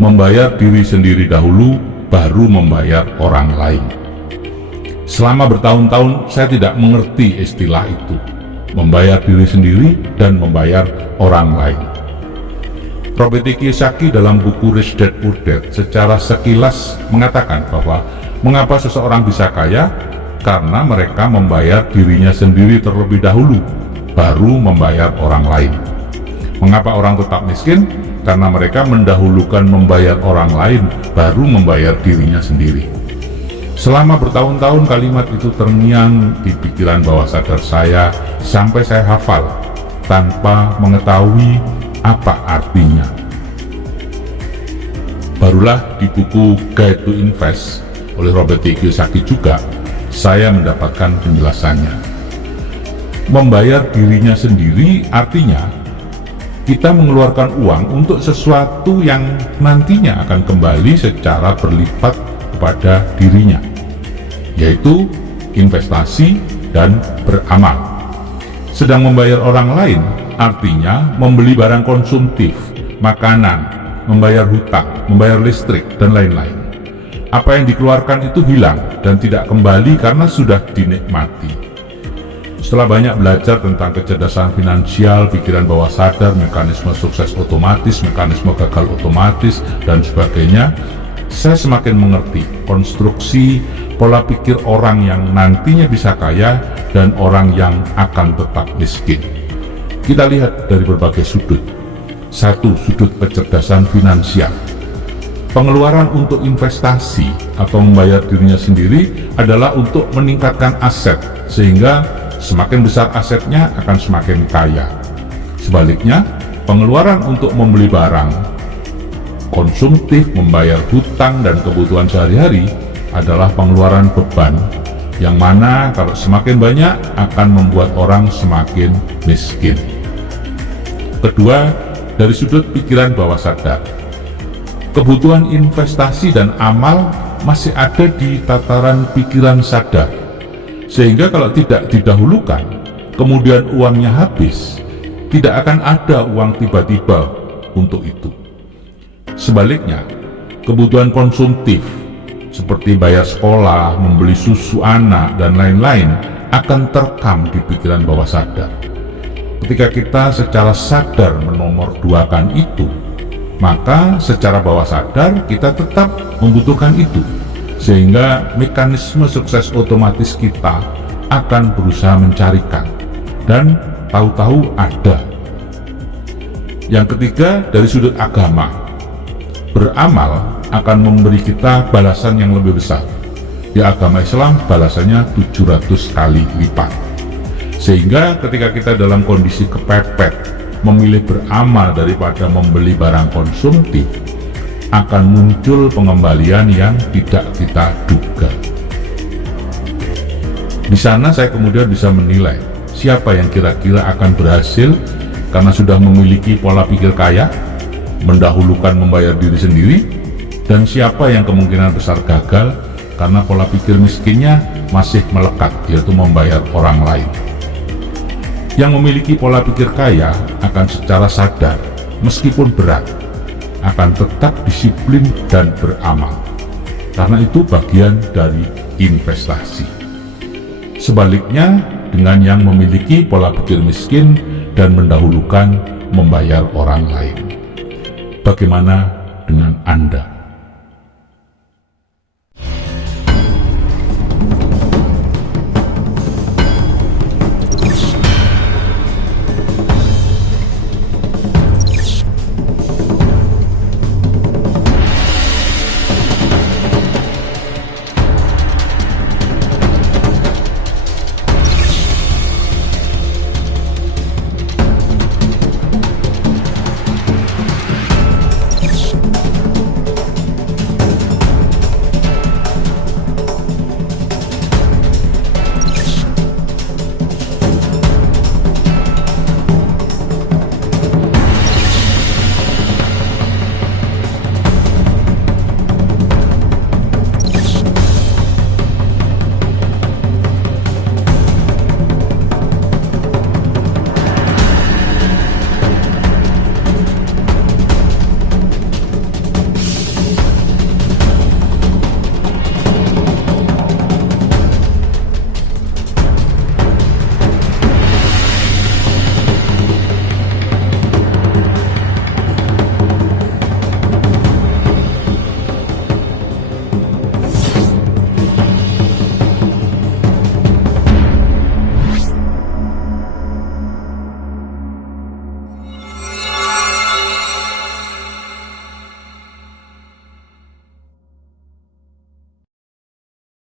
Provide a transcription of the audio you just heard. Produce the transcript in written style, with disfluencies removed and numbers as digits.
membayar diri sendiri dahulu, baru membayar orang lain. Selama bertahun-tahun saya tidak mengerti istilah itu, membayar diri sendiri dan membayar orang lain. Robert T. Kiyosaki dalam buku Rich Dad Poor Dad secara sekilas mengatakan bahwa mengapa seseorang bisa kaya? Karena mereka membayar dirinya sendiri terlebih dahulu, baru membayar orang lain. Mengapa orang tetap miskin? Karena mereka mendahulukan membayar orang lain, baru membayar dirinya sendiri. Selama bertahun-tahun kalimat itu terngiang di pikiran bawah sadar saya sampai saya hafal tanpa mengetahui apa artinya. Barulah di buku Guide to Invest oleh Robert T. Kiyosaki juga saya mendapatkan penjelasannya. Membayar dirinya sendiri artinya kita mengeluarkan uang untuk sesuatu yang nantinya akan kembali secara berlipat kepada dirinya, yaitu investasi dan beramal. Sedang membayar orang lain artinya membeli barang konsumtif, makanan, membayar hutang, membayar listrik, dan lain-lain. Apa yang dikeluarkan itu hilang dan tidak kembali karena sudah dinikmati. Setelah banyak belajar tentang kecerdasan finansial, pikiran bawah sadar, mekanisme sukses otomatis, mekanisme gagal otomatis, dan sebagainya, saya semakin mengerti konstruksi pola pikir orang yang nantinya bisa kaya dan orang yang akan tetap miskin. Kita lihat dari berbagai sudut. Satu, sudut kecerdasan finansial. Pengeluaran untuk investasi atau membayar dirinya sendiri adalah untuk meningkatkan aset, sehingga semakin besar asetnya akan semakin kaya. Sebaliknya, pengeluaran untuk membeli barang konsumtif, membayar hutang dan kebutuhan sehari-hari adalah pengeluaran beban, yang mana kalau semakin banyak akan membuat orang semakin miskin. Kedua, dari sudut pikiran bawah sadar. Kebutuhan investasi dan amal masih ada di tataran pikiran sadar, sehingga kalau tidak didahulukan, kemudian uangnya habis, tidak akan ada uang tiba-tiba untuk itu. Sebaliknya, kebutuhan konsumtif seperti bayar sekolah, membeli susu anak, dan lain-lain akan terekam di pikiran bawah sadar. Ketika kita secara sadar menomorduakan itu, maka secara bawah sadar kita tetap membutuhkan itu, sehingga mekanisme sukses otomatis kita akan berusaha mencarikan dan tahu-tahu ada. Yang ketiga, dari sudut agama, beramal akan memberi kita balasan yang lebih besar. Di agama Islam balasannya 700 kali lipat, sehingga ketika kita dalam kondisi kepepet memilih beramal daripada membeli barang konsumtif, akan muncul pengembalian yang tidak kita duga. Di sana saya kemudian bisa menilai siapa yang kira-kira akan berhasil karena sudah memiliki pola pikir kaya, mendahulukan membayar diri sendiri, dan siapa yang kemungkinan besar gagal karena pola pikir miskinnya masih melekat, yaitu membayar orang lain. Yang memiliki pola pikir kaya akan secara sadar, meskipun berat, akan tetap disiplin dan beramal, karena itu bagian dari investasi. Sebaliknya, dengan yang memiliki pola pikir miskin dan mendahulukan membayar orang lain. Bagaimana dengan Anda?